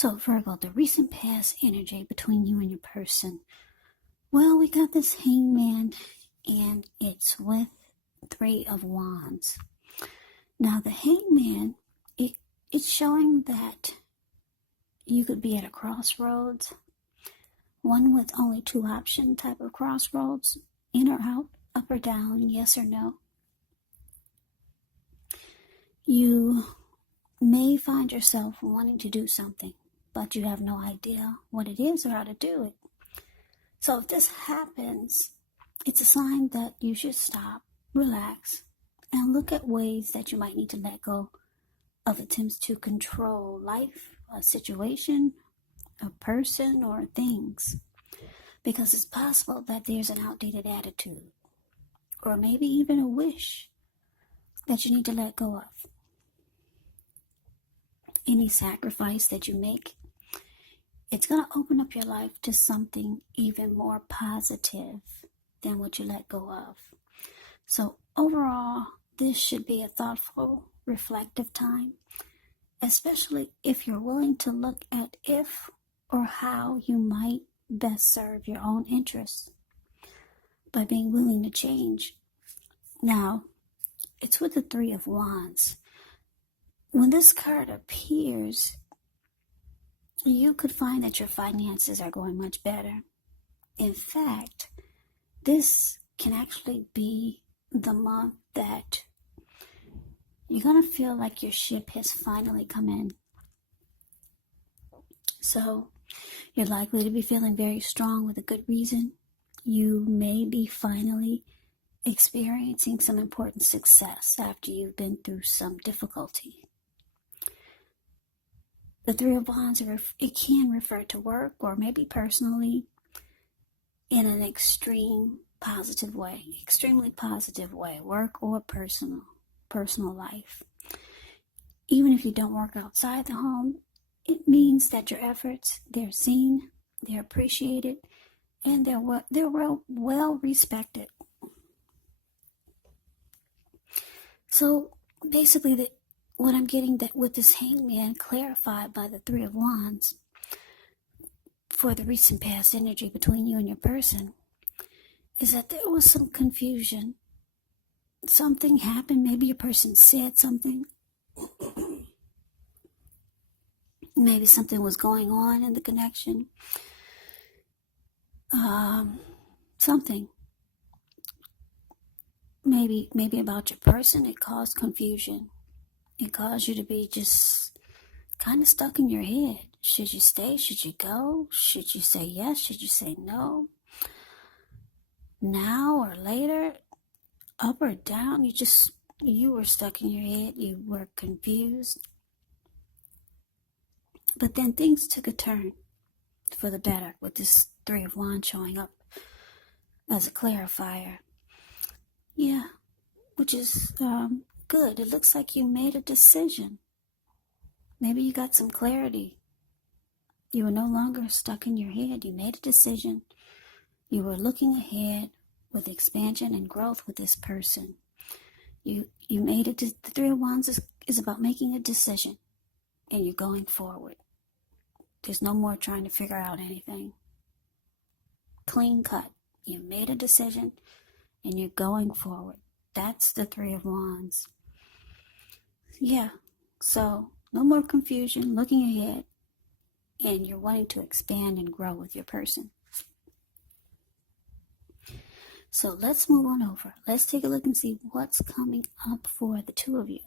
So Virgo, the recent past energy between you and your person. Well, we got this hangman and it's with Three of Wands. Now the hangman, it's showing that you could be at a crossroads, one with only two option type of crossroads, in or out, up or down, yes or no. You may find yourself wanting to do something, but you have no idea what it is or how to do it. So if this happens, it's a sign that you should stop, relax, and look at ways that you might need to let go of attempts to control life, a situation, a person, or things. Because it's possible that there's an outdated attitude, or maybe even a wish that you need to let go of. Any sacrifice that you make, it's going to open up your life to something even more positive than what you let go of. So overall, this should be a thoughtful, reflective time, especially if you're willing to look at if or how you might best serve your own interests by being willing to change. Now, it's with the Three of Wands. When this card appears, you could find that your finances are going much better. In fact, this can actually be the month that you're going to feel like your ship has finally come in. So you're likely to be feeling very strong with a good reason. You may be finally experiencing some important success after you've been through some difficulty. The Three of Wands, it can refer to work or maybe personally in an extremely positive way, work or personal life. Even if you don't work outside the home, it means that your efforts, they're seen, they're appreciated, and they're well respected. So basically, what I'm getting that with this hangman clarified by the Three of Wands for the recent past energy between you and your person is that there was some confusion. Something happened. Maybe your person said something. Maybe something was going on in the connection. Something. Maybe about your person, it caused confusion. It caused you to be just kind of stuck in your head. Should you stay? Should you go? Should you say yes? Should you say no? Now or later? Up or down? You were stuck in your head. You were confused. But then things took a turn for the better with this Three of Wands showing up as a clarifier. Yeah, which is good. It looks like you made a decision. Maybe you got some clarity. You were no longer stuck in your head. You made a decision. You were looking ahead with expansion and growth with this person. You made it. The Three of Wands is about making a decision, and you're going forward. There's no more trying to figure out anything. Clean cut. You made a decision, and you're going forward. That's the Three of Wands. Yeah, so no more confusion, looking ahead, and you're wanting to expand and grow with your person. So let's move on over. Let's take a look and see what's coming up for the two of you.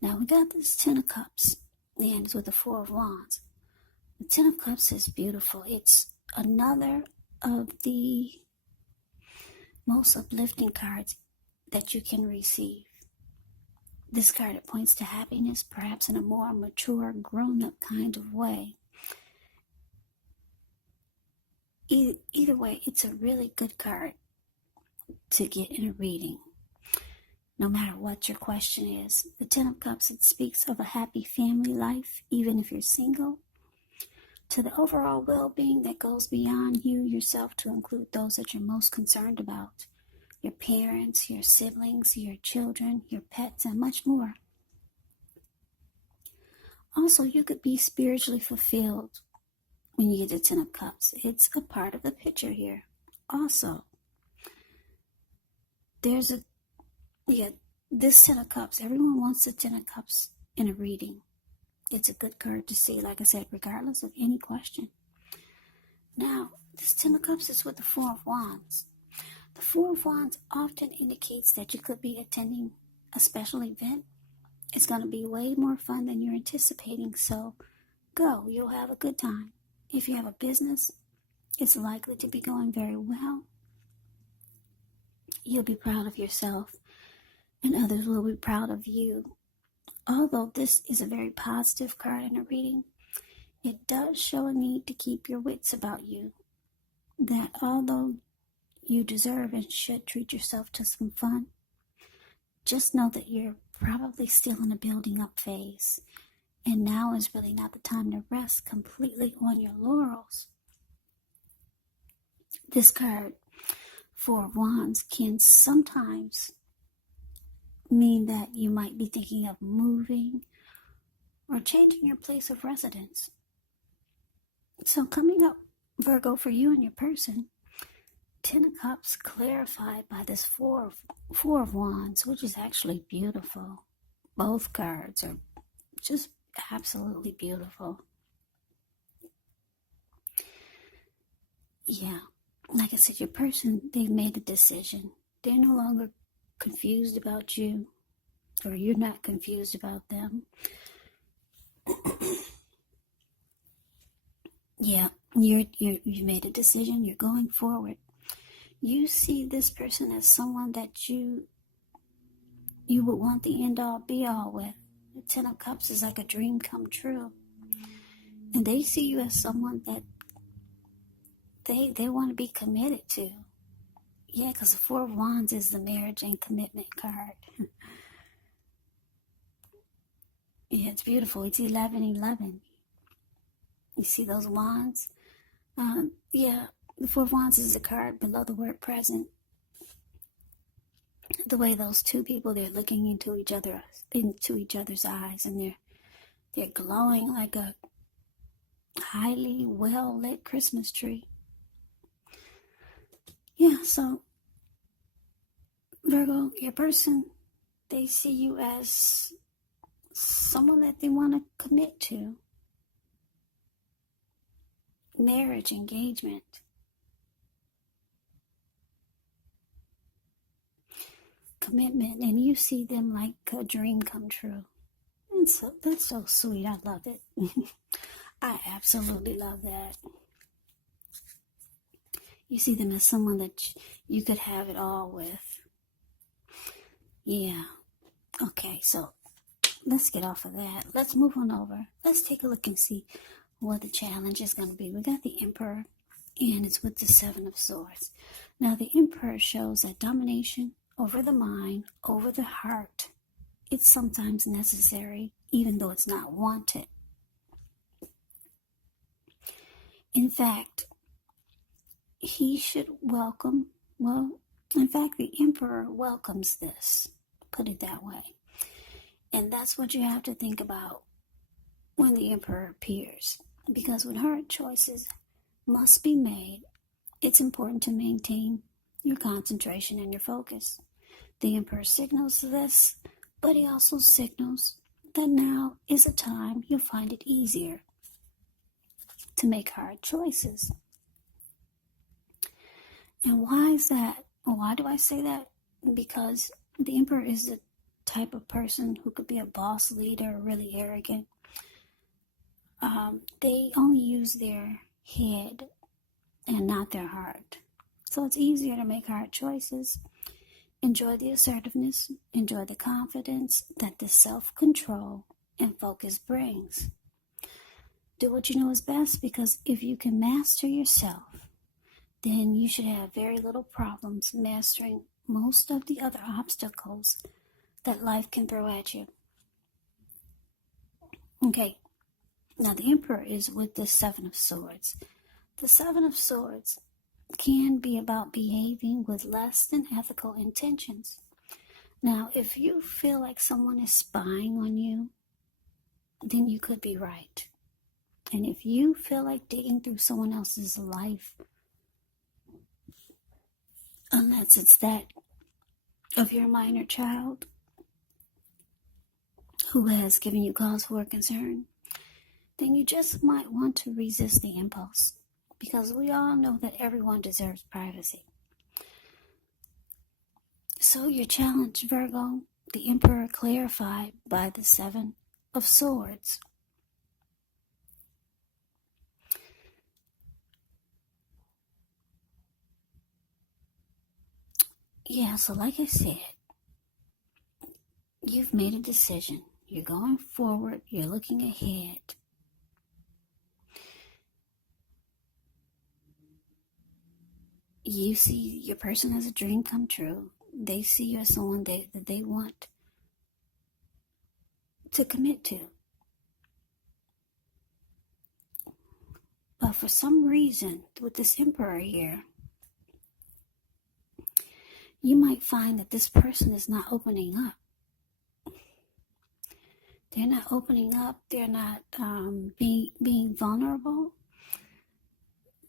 Now we got this Ten of Cups, and it's with the Four of Wands. The Ten of Cups is beautiful. It's another of the most uplifting cards that you can receive. This card, it points to happiness, perhaps in a more mature, grown-up kind of way. Either way, it's a really good card to get in a reading, no matter what your question is. The Ten of Cups, it speaks of a happy family life, even if you're single, to the overall well-being that goes beyond you yourself to include those that you're most concerned about. Your parents, your siblings, your children, your pets, and much more. Also, you could be spiritually fulfilled when you get the Ten of Cups. It's a part of the picture here. Also, there's this Ten of Cups. Everyone wants the Ten of Cups in a reading. It's a good card to see, like I said, regardless of any question. Now, this Ten of Cups is with the Four of Wands. The Four of Wands often indicates that you could be attending a special event. It's going to be way more fun than you're anticipating, so go. You'll have a good time. If you have a business, it's likely to be going very well. You'll be proud of yourself, and others will be proud of you. Although this is a very positive card in a reading, it does show a need to keep your wits about you. That although you deserve and should treat yourself to some fun, just know that you're probably still in a building up phase. And now is really not the time to rest completely on your laurels. This card, Four of Wands, can sometimes mean that you might be thinking of moving or changing your place of residence. So coming up, Virgo, for you and your person, Ten of Cups clarified by this Four of Wands, which is actually beautiful. Both cards are just absolutely beautiful. Yeah, like I said, your person, they've made a decision. They're no longer confused about you, or you're not confused about them. Yeah, you made a decision. You're going forward. You see this person as someone that you would want the end all be all with. The Ten of Cups is like a dream come true. And they see you as someone that they want to be committed to. Yeah, because the Four of Wands is the marriage and commitment card. Yeah, it's beautiful. It's 11:11. You see those wands? Yeah, the Four of Wands is a card below the word present. The way those two people, they're looking into each other's eyes, and they're glowing like a highly well-lit Christmas tree. Yeah, so Virgo, your person, they see you as someone that they want to commit to. Marriage, engagement. Commitment, and you see them like a dream come true. And so that's so sweet. I love it. I absolutely love that. You see them as someone that you could have it all with. Yeah. Okay, so let's get off of that. Let's move on over. Let's take a look and see what the challenge is going to be. We got the Emperor, and it's with the Seven of Swords. Now, the Emperor shows that domination over the mind, over the heart, it's sometimes necessary, even though it's not wanted. In fact, he should welcome, the Emperor welcomes this, put it that way. And that's what you have to think about when the Emperor appears. Because when hard choices must be made, it's important to maintain your concentration and your focus. The Emperor signals this, but he also signals that now is a time you'll find it easier to make hard choices. And why is that? Why do I say that? Because the Emperor is the type of person who could be a boss leader, really arrogant. They only use their head and not their heart. So it's easier to make hard choices. Enjoy the assertiveness, enjoy the confidence that the self-control and focus brings. Do what you know is best, because if you can master yourself, then you should have very little problems mastering most of the other obstacles that life can throw at you. Okay, now the Emperor is with the Seven of Swords. The Seven of Swords can be about behaving with less than ethical intentions. Now, if you feel like someone is spying on you, then you could be right. And if you feel like digging through someone else's life, unless it's that of your minor child who has given you cause for concern, then you just might want to resist the impulse, because we all know that everyone deserves privacy. So your challenge, Virgo, the Emperor clarified by the Seven of Swords. Yeah, so like I said, you've made a decision. You're going forward. You're looking ahead. You see your person as a dream come true. They see you as someone that they want to commit to. But for some reason, with this Emperor here, you might find that this person is not opening up. They're not opening up. They're not being vulnerable.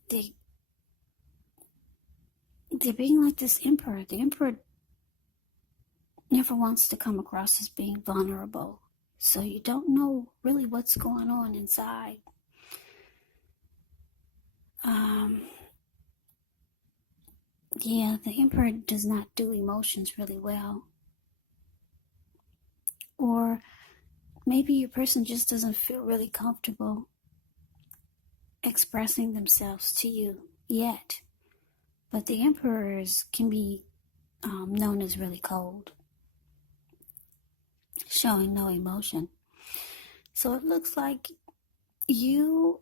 They're being like this Emperor. The Emperor never wants to come across as being vulnerable. So you don't know really what's going on inside. Yeah, the Emperor does not do emotions really well. Or maybe your person just doesn't feel really comfortable expressing themselves to you yet. But the Emperors can be known as really cold, showing no emotion. So it looks like you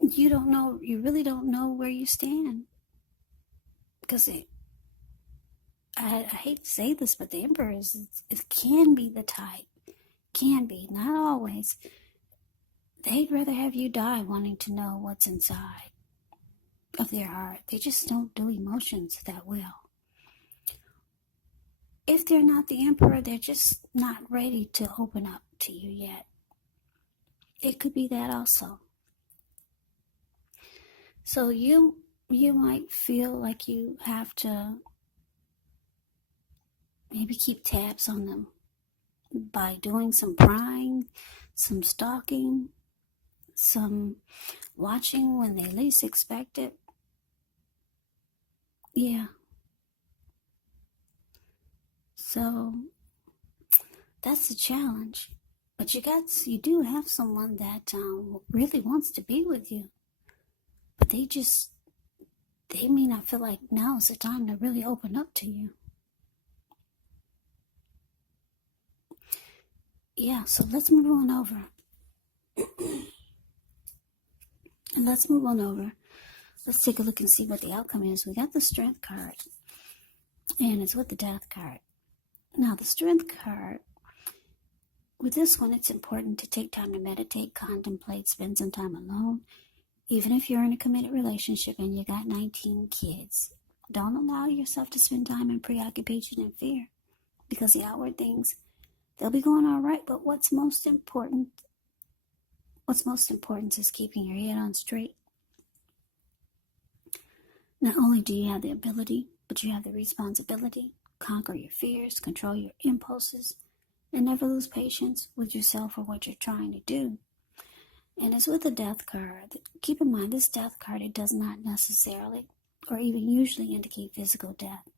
really don't know where you stand. Because I hate to say this, but the Emperors can be the type, not always. They'd rather have you die wanting to know what's inside of their heart. They just don't do emotions that well. If they're not the Emperor, they're just not ready to open up to you yet. It could be that also. So you might feel like you have to maybe keep tabs on them by doing some prying, some stalking, some watching when they least expect it. Yeah. So that's the challenge. But you do have someone that really wants to be with you. But they may not feel like now is the time to really open up to you. Yeah, so let's move on over. Let's take a look and see what the outcome is. We got the Strength card, and it's with the Death card. Now, the Strength card, with this one, it's important to take time to meditate, contemplate, spend some time alone. Even if you're in a committed relationship and you got 19 kids, don't allow yourself to spend time in preoccupation and fear, because the outward things, they'll be going all right, but what's most important is keeping your head on straight. Not only do you have the ability, but you have the responsibility. Conquer your fears, control your impulses, and never lose patience with yourself or what you're trying to do. And as with the Death card, keep in mind this Death card, it does not necessarily or even usually indicate physical death.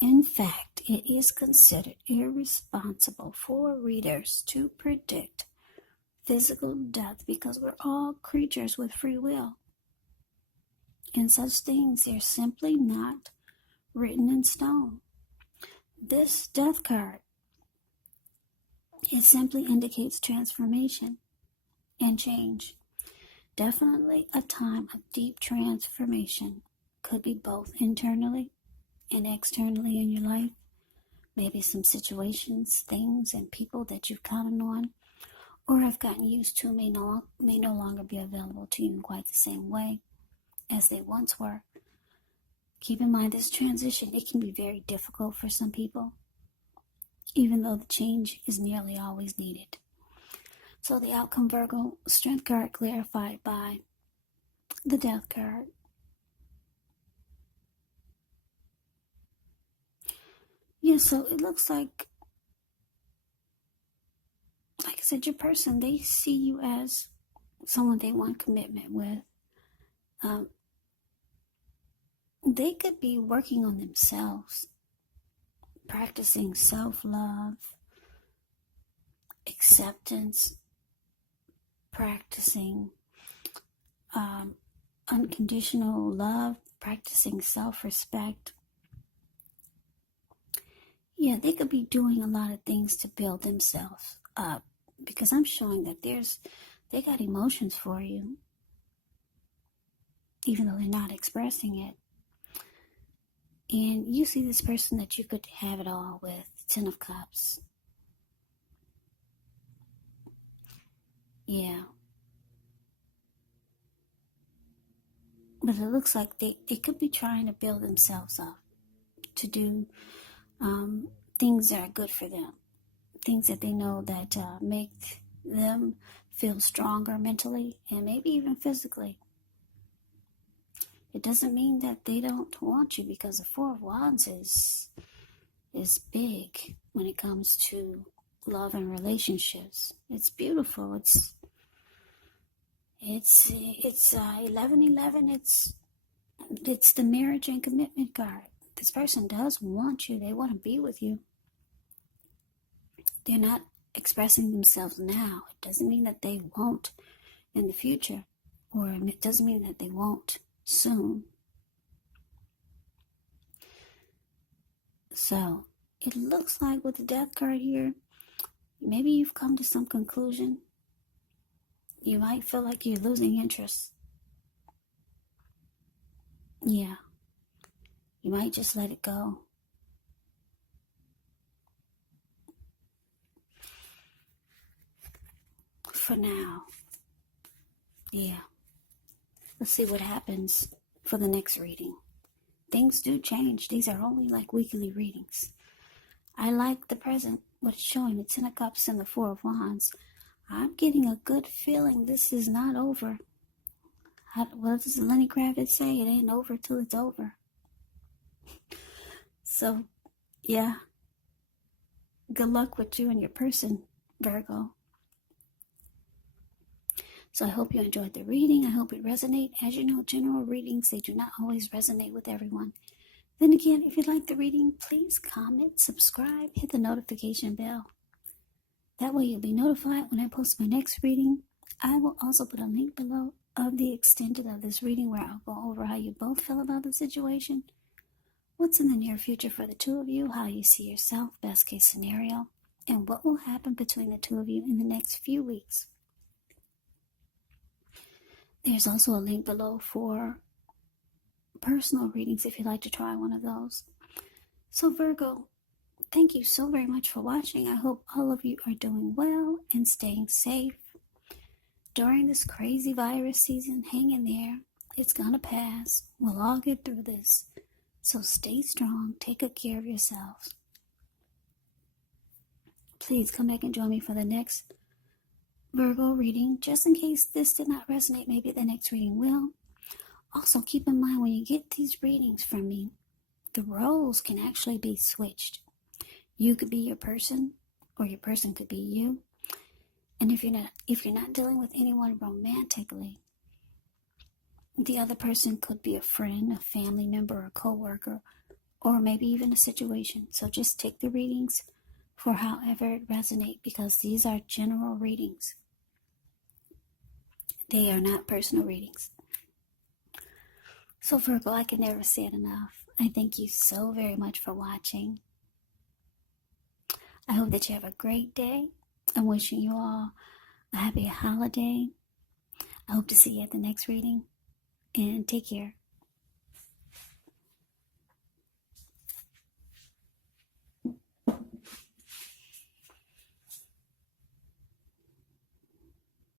In fact, it is considered irresponsible for readers to predict physical death because we're all creatures with free will. And such things are simply not written in stone. This Death card, it simply indicates transformation and change. Definitely a time of deep transformation. Could be both internally and externally in your life. Maybe some situations, things, and people that you've counted on or have gotten used to may no longer be available to you in quite the same way as they once were. Keep in mind this transition, it can be very difficult for some people. even though the change is nearly always needed. So the outcome, Virgo, Strength card clarified by the Death card. Yeah, so it looks like I said, your person, they see you as someone they want commitment with. They could be working on themselves, practicing self-love, acceptance, practicing unconditional love, practicing self-respect. Yeah, they could be doing a lot of things to build themselves up, because I'm showing that they got emotions for you, even though they're not expressing it. And you see this person that you could have it all with. Ten of Cups. Yeah. But it looks like they could be trying to build themselves up to do things that are good for them. Things that they know that make them feel stronger mentally and maybe even physically. It doesn't mean that they don't want you, because the Four of Wands is big when it comes to love and relationships. It's beautiful. It's 1111. It's the marriage and commitment card. This person does want you. They want to be with you. They're not expressing themselves now. It doesn't mean that they won't in the future, or it doesn't mean that they won't soon. So it looks like with the Death card here, maybe you've come to some conclusion. You might feel like you're losing interest. Yeah. You might just let it go. For now. Yeah. Let's see what happens for the next reading. Things do change. These are only like weekly readings. I like the present, what it's showing, the Ten of Cups and the Four of Wands. I'm getting a good feeling this is not over. What does Lenny Kravitz say? It ain't over till it's over. So, yeah. Good luck with you and your person, Virgo. So I hope you enjoyed the reading. I hope it resonated. As you know, general readings, they do not always resonate with everyone. Then again, if you like the reading, please comment, subscribe, hit the notification bell. That way you'll be notified when I post my next reading. I will also put a link below of the extended of this reading, where I'll go over how you both feel about the situation, what's in the near future for the two of you, how you see yourself, best case scenario, and what will happen between the two of you in the next few weeks. There's also a link below for personal readings if you'd like to try one of those. So Virgo, thank you so very much for watching. I hope all of you are doing well and staying safe during this crazy virus season. Hang in there. It's gonna pass. We'll all get through this. So stay strong. Take good care of yourselves. Please come back and join me for the next Virgo reading. Just in case this did not resonate, maybe the next reading will. Also, keep in mind when you get these readings from me, the roles can actually be switched. You could be your person, or your person could be you. And if you're not dealing with anyone romantically, the other person could be a friend, a family member, a co-worker, or maybe even a situation. So just take the readings for however it resonates, because these are general readings. They are not personal readings. So Virgo, I can never say it enough. I thank you so very much for watching. I hope that you have a great day. I'm wishing you all a happy holiday. I hope to see you at the next reading. And take care.